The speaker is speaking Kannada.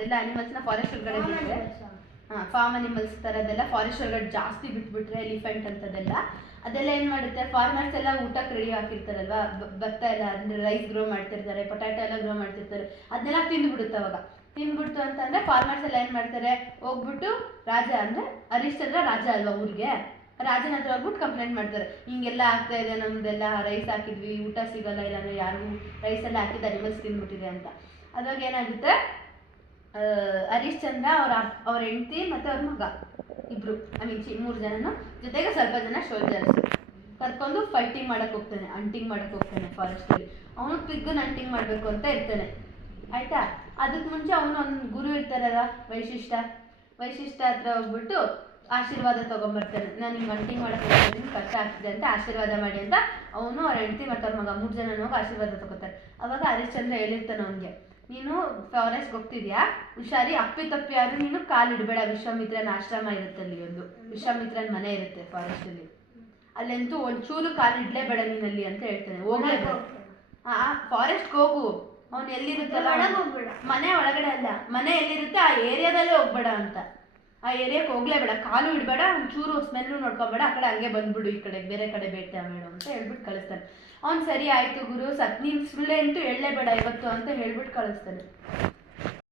ಅದೆಲ್ಲ ಅನಿಮಲ್ಸ್ನ ಫಾರೆಸ್ಟ್ ಒಳಗಡೆ ಬಿಟ್ಟರೆ ಫಾರ್ಮ್ ಅನಿಮಲ್ಸ್ ಥರದ್ದೆಲ್ಲ ಫಾರೆಸ್ಟ್ ಒಳಗಡೆ ಜಾಸ್ತಿ ಬಿಟ್ಬಿಟ್ರೆ ಎಲಿಫೆಂಟ್ ಅಂತದೆಲ್ಲ ಅದೆಲ್ಲ ಏನು ಮಾಡುತ್ತೆ ಫಾರ್ಮರ್ಸ್ ಎಲ್ಲ ಊಟಕ್ಕೆ ರೆಡಿ ಹಾಕಿರ್ತಾರಲ್ವ ಭತ್ತ ಎಲ್ಲ ಅಂದರೆ ರೈಸ್ ಗ್ರೋ ಮಾಡ್ತಿರ್ತಾರೆ ಪೊಟ್ಯಾಟೊ ಎಲ್ಲ ಗ್ರೋ ಮಾಡ್ತಿರ್ತಾರೆ ಅದನ್ನೆಲ್ಲ ತಿಂದ್ಬಿಡುತ್ತೆ ಅವಾಗ ತಿಂದ್ಬಿಡ್ತು ಅಂತಂದರೆ ಫಾರ್ಮರ್ಸ್ ಎಲ್ಲ ಏನು ಮಾಡ್ತಾರೆ ಹೋಗ್ಬಿಟ್ಟು ರಾಜ ಅಂದರೆ ಹರಿಶ್ಚಂದ್ರ ರಾಜ ಅಲ್ವಾ ಊರಿಗೆ ರಾಜನ ಹತ್ರ ಹೋಗ್ಬಿಟ್ಟು ಕಂಪ್ಲೇಂಟ್ ಮಾಡ್ತಾರೆ ಹಿಂಗೆಲ್ಲ ಆಗ್ತಾ ಇದೆ ನಮ್ದೆಲ್ಲ ರೈಸ್ ಹಾಕಿದ್ವಿ ಊಟ ಸಿಗೋಲ್ಲ ಇಲ್ಲಾಂದರೆ ಯಾರು ರೈಸ್ ಎಲ್ಲ ಹಾಕಿದ್ದು ಅನಿಮಲ್ಸ್ ತಿಂದ್ಬಿಟ್ಟಿದೆ ಅಂತ ಅದಾಗ ಏನಾಗುತ್ತೆ ಹರಿಶ್ಚಂದ್ರ ಅವ್ರ ಹೆಂಡತಿ ಮತ್ತು ಅವ್ರ ಮಗ ಇಬ್ಬರು ಮೂರು ಜನನು ಜೊತೆಗೆ ಸ್ವಲ್ಪ ಜನ ಸೋಲ್ಜರ್ಸ್ ಕರ್ಕೊಂಡು ಫೈಟಿಂಗ್ ಮಾಡೋಕ್ಕೆ ಹೋಗ್ತಾನೆ ಅಂಟಿಂಗ್ ಮಾಡೋಕ್ಕೆ ಹೋಗ್ತಾನೆ ಫಾರೆಸ್ಟಲ್ಲಿ ಅವನು ಪಿಗ್ಗನ್ನ ಅಂಟಿಂಗ್ ಮಾಡಬೇಕು ಅಂತ ಇರ್ತಾನೆ ಆಯಿತಾ ಅದಕ್ಕೆ ಮುಂಚೆ ಅವನು ಒಂದು ಗುರು ಇರ್ತಾರಲ್ಲ ವೈಶಿಷ್ಟ್ಯ ಹತ್ರ ಹೋಗ್ಬಿಟ್ಟು ಆಶೀರ್ವಾದ ತೊಗೊಂಬರ್ತಾನೆ ನಾನು ಹಿಂಗೆ ಅಂಟಿಂಗ್ ಮಾಡೋಕ್ಕೆ ಹೋಗ್ತೀನಿ ಕಷ್ಟ ಆಗ್ತಿದೆ ಅಂತ ಆಶೀರ್ವಾದ ಮಾಡಿ ಅಂತ ಅವನು ಅವ್ರ ಹೆಂಡತಿ ಮತ್ತು ಅವ್ರ ಮಗ 3 ಜನ ಹೋಗಿ ಆಶೀರ್ವಾದ ತೊಗೋತಾರೆ ಅವಾಗ ಹರಿಶ್ಚಂದ್ರ ಹೇಳಿರ್ತಾನೆ ಅವನಿಗೆ ನೀನು ಫಾರೆಸ್ಟ್ಗೆ ಹೋಗ್ತಿದ್ಯಾ ಹುಷಾರಿ ಅಪ್ಪಿ ಆದರೂ ನೀನು ಕಾಲಿಡಬೇಡ ವಿಶ್ವಾಮಿತ್ರನ ಆಶ್ರಮ ಇರುತ್ತೆ ಅಲ್ಲಿ ಒಂದು ವಿಶ್ವಾಮಿತ್ರನ ಮನೆ ಇರುತ್ತೆ ಫಾರೆಸ್ಟಲ್ಲಿ ಅಲ್ಲಂತೂ ಒಂಚೂರು ಕಾಲಿಡಲೇಬೇಡ ನೀನಲ್ಲಿ ಅಂತ ಹೇಳ್ತಾನೆ ಹೋಗ್ಲೇಬೇಡ ಫಾರೆಸ್ಟ್ಗೆ ಹೋಗು ಅವ್ನು ಎಲ್ಲಿರುತ್ತಲ್ಲ ಮನೆ ಒಳಗಡೆ ಅಲ್ಲ ಮನೆ ಎಲ್ಲಿರುತ್ತೆ ಆ ಏರಿಯಾದಲ್ಲೇ ಹೋಗ್ಬೇಡ ಅಂತ ಆ ಏರಿಯಾಕ್ಕೆ ಹೋಗ್ಲೇಬೇಡ ಕಾಲು ಇಡಬೇಡ ಒಂಚೂರು ಸ್ಮೆಲ್ಲು ನೋಡ್ಕೊಬೇಡ ಆ ಕಡೆ ಹಂಗೆ ಬಂದ್ಬಿಡು ಈ ಕಡೆ ಬೇರೆ ಕಡೆ ಬೇಟೆ ಮೇಡಮ್ ಅಂತ ಹೇಳ್ಬಿಟ್ಟು ಕಳಿಸ್ತಾನೆ ಅವ್ನು ಸರಿ ಆಯಿತು ಗುರು ನೀನು ಸುಳ್ಳೆ ಅಂತೂ ಹೇಳಲೇಬೇಡ ಇವತ್ತು ಅಂತ ಹೇಳ್ಬಿಟ್ಟು ಕಳಿಸ್ತಾನೆ